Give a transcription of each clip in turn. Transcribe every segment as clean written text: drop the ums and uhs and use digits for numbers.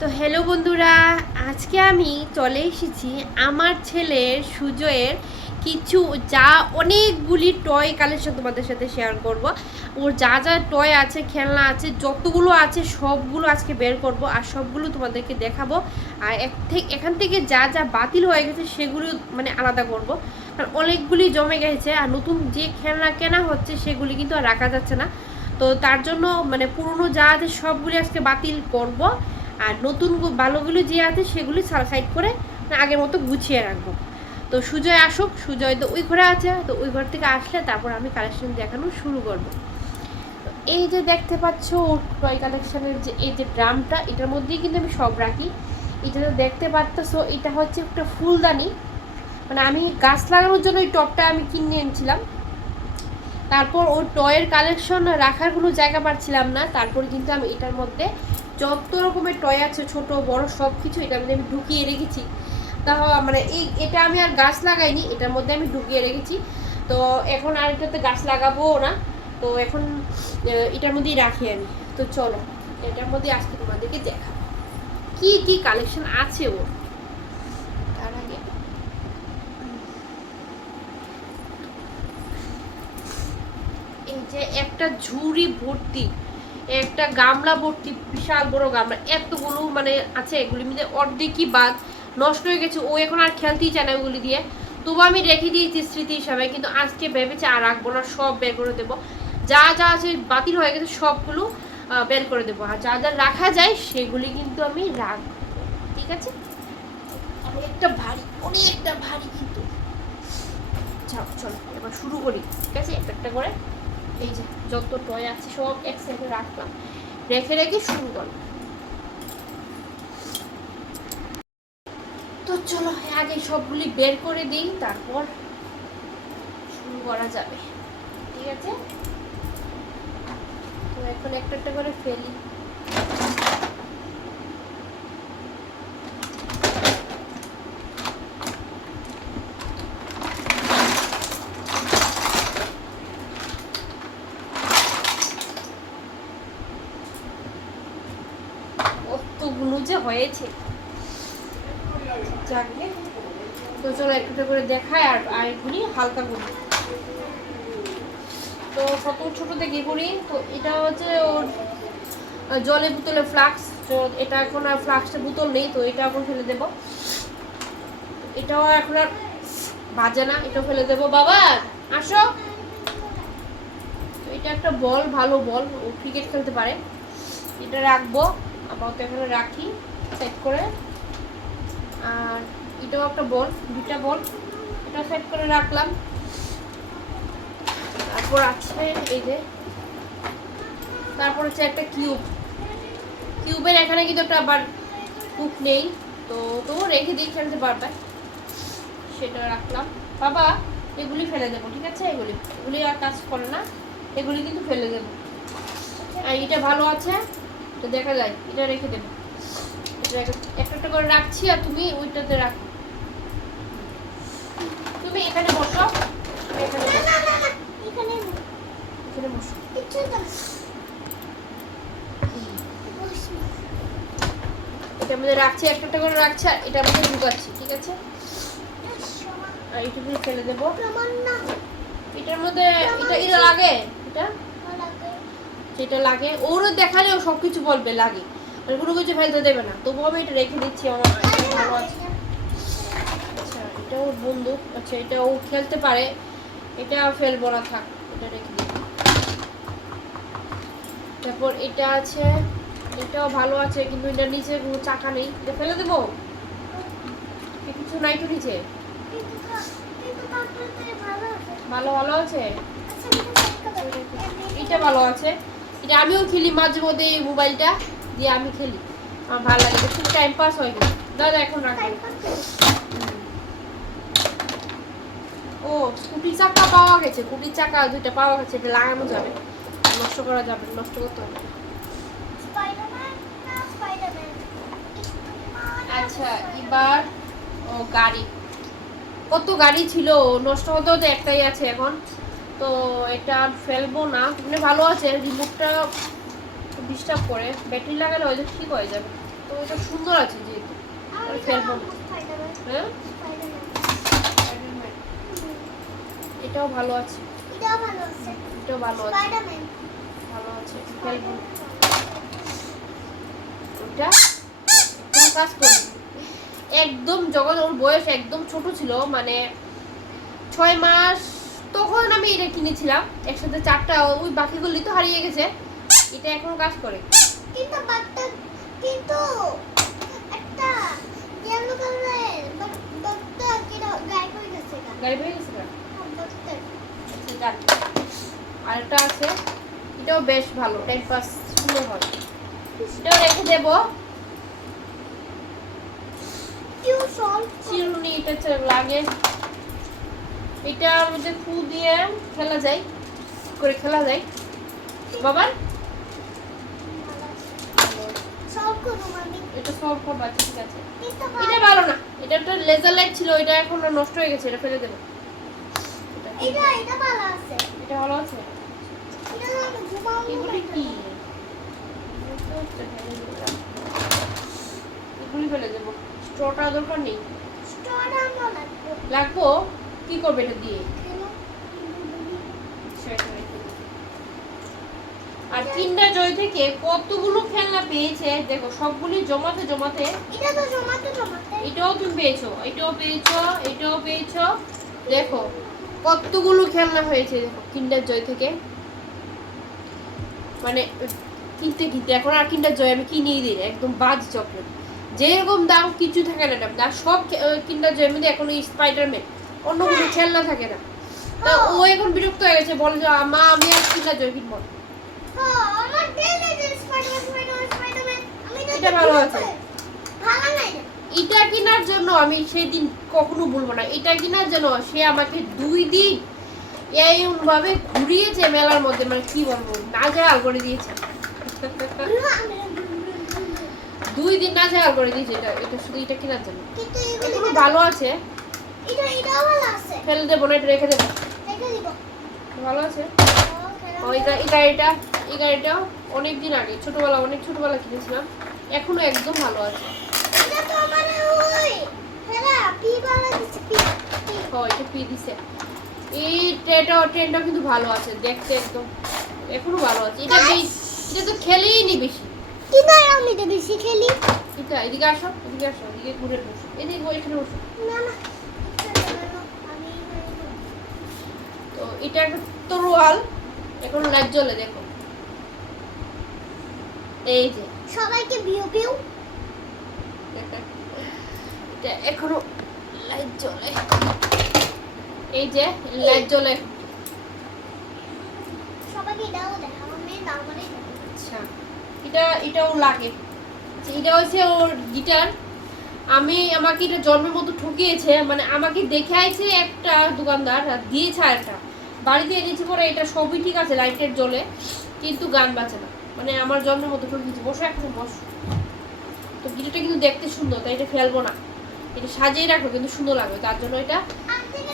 তো হ্যালো বন্ধুরা, আজকে আমি চলে এসেছি আমার ছেলের সুজয়ের কিছু অনেকগুলি টয় কালেকশন তোমাদের সাথে শেয়ার করব। ওর যা যা টয় আছে, খেলনা আছে, যতগুলো আছে সবগুলো আজকে বের করব আর সবগুলো তোমাদেরকে দেখাবো। আর এখান থেকে যা যা বাতিল হয়ে গেছে সেগুলো মানে আলাদা করব, কারণ অনেকগুলি জমে গেছে আর নতুন যে খেলনা কেনা হচ্ছে সেগুলি কিন্তু আর রাখা যাচ্ছে না। তো তার জন্য মানে পুরনো যা আছে সবগুলি আজকে বাতিল করব, আর নতুন ভালোগুলো যে আছে সেগুলি সাইড করে আগের মতো গুছিয়ে রাখবো। তো সুজয় আসুক, সুজয় তো ওই ঘরে আছে, তো ওই ঘর থেকে আসলে তারপর আমি কালেকশন দেখানো শুরু করব। তো এই যে দেখতে পাচ্ছ টয় কালেকশনের যে এই যে ড্রামটা, এটার মধ্যেই কিন্তু আমি সব রাখি। এটা তো দেখতে পাচ্ছ, এটা হচ্ছে একটা ফুলদানি, মানে আমি গাছ লাগানোর জন্য ওই টবটা আমি কিনে এনেছিলাম। তারপর ওর টয়ের কালেকশন রাখার কোনো জায়গা পাচ্ছিলাম না, তারপর কিন্তু আমি এটার মধ্যে যত রকমের টয় আছে ছোট বড় সব কিছু এটার মধ্যে আমি ঢুকিয়ে রেখেছি। তা মানে এটা আমি আর গাছ লাগাইনি, এটার মধ্যে আমি ঢুকিয়ে রেখেছি। তো এখন আর এটাতে গাছ লাগাবো না, তো এখন এটার মধ্যেই রাখি আমি। তো চলো এটার মধ্যে আজকে তোমাদেরকে দেখাবো কি কি কালেকশন আছে ওর। তার আগে এই যে একটা ঝুড়ি ভর্তি, একটা গামলা ভর্তি, বিশাল বড় গামলা, এতগুলো মানে আছে। এগুলির মধ্যে অর্ধেকই বাদ নষ্ট হয়ে গেছে, ও এখন আর খেলতেই চায় না ওগুলি দিয়ে। তবু আমি রেখে দিয়েছি স্মৃতি হিসাবে, কিন্তু আজকে ভেবেছি আর রাখবো না, সব বের করে দেবো। যা যা আছে বাতিল হয়ে গেছে সবগুলো বের করে দেবো, আর যা যা রাখা যায় সেগুলি কিন্তু আমি রাখবো। ঠিক আছে, অনেকটা ভারী, অনেকটা ভারী কিন্তু। চলো এবার শুরু করি। ঠিক আছে, একটা একটা করে এই যে যত টয় আছে সব এক সাইডে রাখলাম, রেখে রেখে শুরু করলাম। তো চলো আগে সবগুলি বের করে দিই, তারপর শুরু করা যাবে। ঠিক আছে, তো এখন একটা একটা করে ফেলি। কতগুলো যে হয়েছে, যাকে তো চলো একটা করে দেখায় আর আরেকগুলি হালকা করি। তো প্রথম ছোট থেকে করি। তো এটা হচ্ছে ওর জলে বোতলে ফ্লাক্স, তো এটা এখন আর ফ্লাক্সে বোতল নেই, তো এটা এখন ফেলে দেবো। এটাও এখন আর বাজে না, এটাও ফেলে দেবো। বাবা আসো। তো এটা একটা বল, ভালো বল, ও ক্রিকেট খেলতে পারে। এটা রাখবো, আপাতত এখানে রাখি সেট করে। আর এটাও একটা বল, দুটা বল, এটা সেট করে রাখলাম। তারপর আছে এই যে, তারপর হচ্ছে একটা কিউবের এখানে কিন্তু একটা আবার হুক নেই, তো তবু রেখে দিয়ে খেলতে পারবে, সেটা রাখলাম। বাবা এগুলি ফেলে দেবো, ঠিক আছে, এগুলি আর কাজ করে না, এগুলি কিন্তু ফেলে দেবো। আর এটা ভালো আছে, তো দেখা যায়, এটা রেখে দেবো। একটা একটা করে রাখছি, আর তুমি ওইটাতে রাখো। তুমি এখানে বসো, এখানে বসো। এটার মধ্যে রাখছি, একটা একটা করে রাখছি, আর এটার মধ্যে ঢুকাচ্ছি। ঠিক আছে, আর এইটুকু ফেলে দেবো। এটার মধ্যে এটা লাগে, যেটা লাগে ওরও দেখালে ও সবকিছু বলবে লাগে, আর কোনো কিছু ফেলতে দেবে না। তবুও আমি এটা রেখে দিচ্ছি, আমার ভালো আছে। আচ্ছা এটা ওর বন্দুক, আচ্ছা এটা ও খেলতে পারে, এটা ফেলবো না, থাক, এটা রেখে দিই। তারপর এটা আছে, এটাও ভালো আছে, কিন্তু এটার নিচে কোনো চাকা নেই, এটা ফেলে দেবো। কিছু নাই তো নিচে, ভালো ভালো আছে। এটা ভালো আছে, এটা আমিও খেলি মাঝে মধ্যে, এই মোবাইলটা দিয়ে আমি খেলি, আমার ভালো লাগে, খুব টাইম পাস হয়। কিন্তু দাদা এখন রাখবো। ও স্কুটির চাকা পাওয়া গেছে, স্কুটির চাকা দুইটা পাওয়া গেছে, এটা লাগানো যাবে, নষ্ট করা যাবে, নষ্ট করতে হবে। আচ্ছা এবার ও গাড়ি, কত গাড়ি ছিল, নষ্ট হতে হতে একটাই আছে এখন, তো এটা ফেলবো না। মানে ভালো আছে, রিমোটটা ডিস্টার্ব করে, ব্যাটারি লাগালে হয়তো ঠিক হয়ে যাবে। তো এটা সুন্দর আছে যেহেতু ফেলবো না। হ্যাঁ এটাও ভালো আছে, এটাও ভালো আছে, ভালো আছে ফেলবো না। ওটা কোনো কাজ করবে একদম, যখন ওর বয়স একদম ছোট ছিল, মানে 6 মাস, তখন আমি এটা কিনেছিলাম একসাথে 4টা, ওই বাকিগুলি তো হারিয়ে গেছে। এটা এখন কাজ করে কিন্তু বাটটা কিন্তু একটা ইয়েলো কালারের বাটটা কি গায়েব হয়ে গেছে। গায়েব হয়ে গেছে না বাটটা আচ্ছা যাক। আরেকটা আছে, এটাও বেশ ভালো, টাইম পাস সুন্দর হয়। এটাও রেখে দেবো। চিরুনি এটা লাগে, এটার মধ্যে ফু দিয়ে খেলা যায়, করে খেলা যায় বাবা। এটা সলভ করবা, ঠিক আছে। এটা ভালো না, এটা একটা লেজার লাইট ছিল, এটা এখন নষ্ট হয়ে গেছে, এটা ফেলে দেবো। এটা ভালো আছে, এটা ভালো আছে। এগুলি কি? এগুলি ফেলে দেবো, স্ট্রটা দরকার নেই। লাগবো কি করবে এটা দিয়ে? আর কিন্ডার জয় থেকে কতগুলো খেলনা পেয়েছে দেখো, সবগুলি জমাতে জমাতে এটাও তুমি পেয়েছো, এটাও পেয়েছো, এটাও পেয়েছো। দেখো কতগুলো খেলনা হয়েছে দেখো কিন্ডার জয় থেকে, মানে কিনতে কিনতে এখন আর কিন্ডার জয় আমি কিনেই দিই, একদম বাজ চকলেট, যেরকম দাম কিছু থাকে না দাম। আর সব কিন্ডার জয়ের মধ্যে এখন এই স্পাইডারম্যান, অন্য কোনো খেলনা থাকে না। তা ও এখন বিরক্ত হয়ে গেছে, বলে যে মা আমি আর কিন্ডার জয় কিনবো। এটা ভালো আছে, এটা কেনার জন্য আমি সেদিন কখনো বলবো না, এটা কেনার জন্য সে আমাকে 2 দিন এইভাবে ঘুরিয়েছে মেলার মধ্যে, মানে কি বলবো, নাজেহাল করে দিয়েছে। 2 দিন নাজেহাল করে দিয়েছে এটা, এটা শুধু এটা কেনার জন্য। এগুলো ভালো আছে, ফেলে দেবো না, এটা রেখে দেবো, ভালো আছে। এই গাড়িটা অনেকদিন আগে অনেক ছোটবেলা কিনেছিলাম, এখনো একদম ভালো আছে। এটা পি দিছে। এই ট্রেনটা কিন্তু ভালো আছে দেখতে, একদম এখনো ভালো আছে। এটা তো খেলেই নি বেশি, আমি তো বেশি খেলি। এদিকে আসো, এদিকে ঘুরে বসো, এদিকে এখানে বসো। তো এটা একটা তরোয়াল, এখন লাইট জ্বলে দেখো, এই যে সবাইকে বিউ বিউ। এটা এখনো লাইট জ্বলে, এই যে লাইট জ্বলে। সবাইকে দাও দেখা, আমি তারপরে আচ্ছা এটাও লাগে। এটা হচ্ছে ওর গিটার, আমাকে এটা জন্মের মতো ঠকিয়েছে, মানে আমাকে দেখে আইছে একটা দোকানদার আর দিয়েছে একটা, বাড়িতে এনেছি পরে এটা সবই ঠিক আছে, লাইটের জ্বলে কিন্তু গান বাজে না, মানে আমার জন্মের মতো ঠকিয়েছে। বসো এখন বসো। তো গিটারটা কিন্তু দেখতে সুন্দর, তাই এটা ফেলবো না, এটা সাজিয়ে রাখো কিন্তু সুন্দর লাগবে, তার জন্য এটা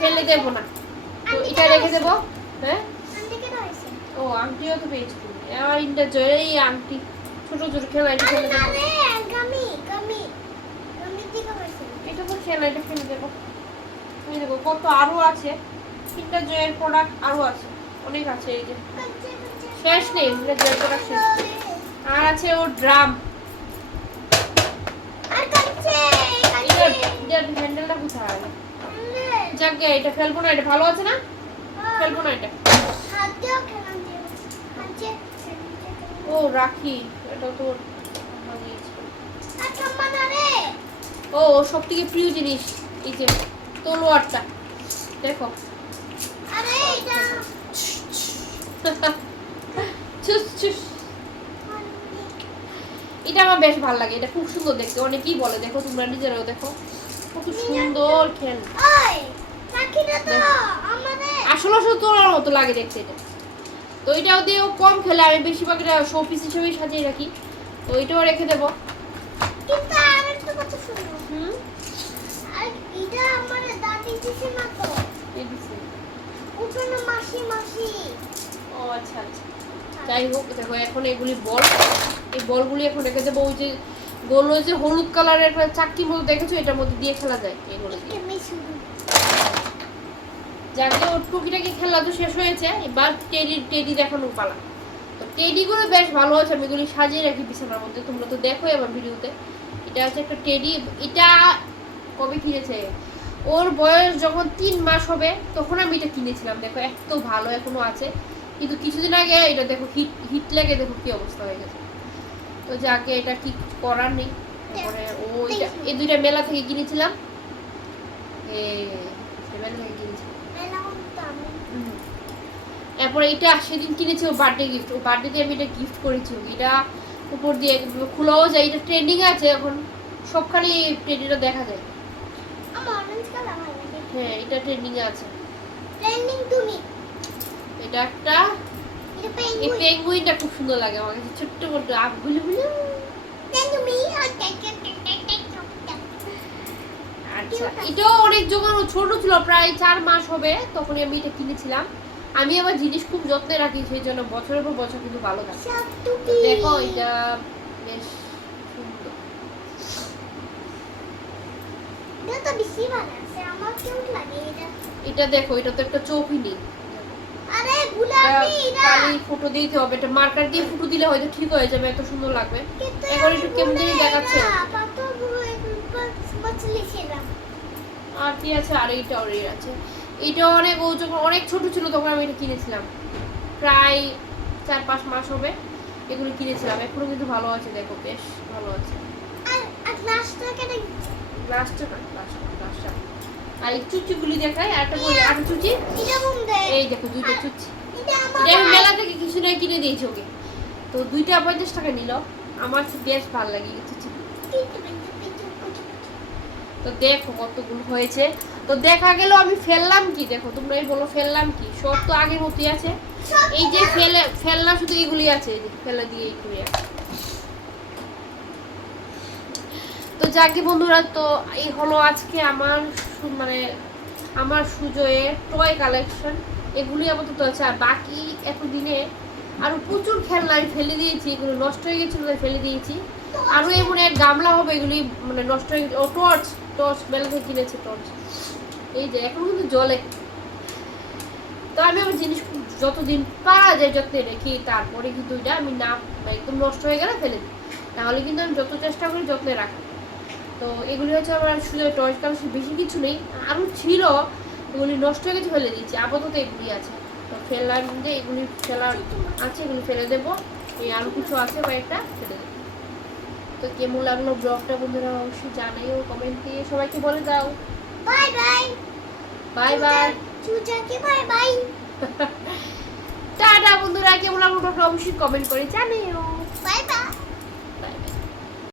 ফেলে দেবো না। তো এটা রেখে দেবো। হ্যাঁ ও আংটিও তো পেয়েছি তুমি, আমার ইন্টার জয়ের এই আংটি, ছোট ছোট খেলা, এটা ফেলে দেবো। এটা তো খেলা, এটা ফেলে দেবো। তুমি দেখো কত আরো আছে, ইন্টার জয়ের প্রোডাক্ট আরো আছে, অনেক আছে, এই যে শেষ নেই ইন্টার জয়ের প্রোডাক্ট শেষ। আর আছে ওর ড্রাম, এটার হ্যান্ডেলটা কোথায়? যাক গে, এটা ফেলবো না, এটা ভালো আছে না, ফেলবো না এটা। ও রাখি, এটা তো ও সব থেকে প্রিয় জিনিস, এই যে তলোয়ারটা দেখো। এটা আমার বেশ ভালো লাগে, এটা খুব সুন্দর দেখতে, অনেকেই বলে, দেখো তোমরা নিজেরাও দেখো কত সুন্দর খেল। আসলে তোলার মতো লাগে দেখতে এটা। তো এটাও দিয়েও কম খেলে, আমি বেশিরভাগ এটা শো পিস হিসেবে সাজিয়ে রাখি, তো এটাও রেখে দেবো। ও আচ্ছা আচ্ছা, যাই হোক দেখো এখন এগুলি বল, এই বলগুলি এখন রেখে দেবো। ওই যে গোল যে হলুদ কালারের একটা চাকতির মতো দেখেছো, এটার মধ্যে দিয়ে খেলা যায় এগুলো দিয়ে। আমি শুরু যাকে ওর টুকিটাকি খেলা তো শেষ হয়েছে, এবার টেডি দেখানোর পালা। তো টেডিগুলো বেশ ভালো আছে, আমি এগুলি সাজিয়ে রাখি বিছানার মধ্যে, তোমরা তো দেখোই আমার ভিডিওতে। এটা হচ্ছে একটা টেডি, এটা কবে কিনেছে, ওর বয়স যখন 3 মাস হবে তখন আমি এটা কিনেছিলাম। দেখো এত ভালো এখনো আছে, কিন্তু কিছুদিন আগে এটা দেখো হিট লেগে দেখো কি অবস্থা হয়ে গেছে। তো যাকে এটা কি করার নেই। তারপরে ও এটা এই দুইটা মেলা থেকে কিনেছিলাম, মেলা থেকে কিনেছিলাম। এরপরে এটা সেদিন কিনেছি ও বার্থডে গিফট, ও বার্থডেতে আমি এটা গিফট করেছি। এটা উপর দিয়ে খোলাও যায়, এটা ট্রেন্ডিং আছে এখন, সবখানে ট্রেন্ডিংটা দেখা যায়। আমার অরেঞ্জ কালার ভালো লাগে। হ্যাঁ এটা ট্রেন্ডিং এ আছে। ট্রেন্ডিং তুমি এটা একটা এটা এই পেঙ্গুইন পেঙ্গুইনটা খুব সুন্দর লাগে আমার কাছে, ছোট্ট ছোট্ট আখ গুলো গুলো। তুমি আচ্ছা এটাও অনেক যখন ও ছোট ছিল, প্রায় 4 মাস হবে, তখনই আমি এটা কিনেছিলাম। আমি আমার জিনিস খুব যত্নে রাখি, সেই জন্য বছরের পর বছর কিন্তু ভালো থাকে। তো দেখো এটা বেশ সুন্দর। এটা তো বেশি ভালো আছে, আমার কিউট লাগে এটা। এটা দেখো, এটা তো একটা চৌকি নেই, আরে গুলাবি এটা খালি ফটো দিতে হবে, এটা মার্কার দিয়ে ফটো দিলে হয়তো ঠিক হয়ে যাবে, এত সুন্দর লাগবে। কিন্তু এখন একটু কেমন জানি দেখাচ্ছে। পাতো গুলো মছলি ছিলাম। আর কি আছে, আর এইটা ওর আছে। এটা অনেক, ও যখন অনেক ছোট ছিল তখন আমি এটা কিনেছিলাম, প্রায় 4-5 মাস হবে এগুলো কিনেছিলাম। এখনো কিন্তু ভালো আছে, দেখো বেশ ভালো আছে। আর গ্লাসটা কেটে গ্লাসটা না, গ্লাসটা আর এই চুচিগুলি দেখাই, আর একটা বই আর চুচি, এটা বন্ধে এই দেখো দুইটা চুচি। এটা আমার এটা আমি মেলা থেকে কিছু না কিনে দিয়েছি ওকে, তো 2টা 50 টাকা নিল। আমার বেশ ভালো লাগে এই চুচি। তো দেখো কতগুলো হয়েছে। তো দেখা গেল আমি ফেললাম কি, দেখো তোমরাই বলো ফেললাম কি, সব তো আগের মতোই আছে। এই যে ফেললাম শুধু এগুলি আছে, এই যে ফেলা দিয়ে এইগুলি আছে। তো যাকে বন্ধুরা, তো এই হলো আজকে আমার মানে আমার সুজয়ের টয় কালেকশন, এগুলি আপাতত আছে। আর বাকি এতদিনে আরো প্রচুর খেলনা আমি ফেলে দিয়েছি, এগুলো নষ্ট হয়ে গেছিল তাই ফেলে দিয়েছি। আরো এমন এক গামলা হবে, এগুলি মানে নষ্ট হয়ে গেছে। ও টর্চ মেলা থেকে কিনেছে টর্চ, এই যে এখন কিন্তু জলে। তো আমি আমার জিনিস যতদিন পারা যায় যত্নে রেখি, তারপরে কিন্তু এটা আমি না একদম নষ্ট হয়ে গেলে ফেলে দিই, তাহলে কিন্তু আমি যত চেষ্টা করি যত্নে রাখা। তো এগুলি হচ্ছে আমার শুধু টয়েস কালেকশন, বেশি কিছু নেই, আরও ছিল, এগুলি নষ্ট হয়ে গেছে ফেলে দিচ্ছি, আপাতত এগুলি আছে। তো ফেলার মধ্যে এগুলি ফেলার আছে, এগুলি ফেলে দেবো। এই আরও কিছু আছে কয়েকটা, ফেলে দেবো। তো কেমন লাগলো ব্লগটা বন্ধুরা অবশ্যই জানাইও কমেন্ট দিয়ে, সবাইকে বলে দাও বাই বাই বাই বাই, চুচাকে বাই বাই টাটা বন্ধুরা। কেমন লাগলো ব্লগটা অবশ্যই কমেন্ট করে জানাইও। Bye bye.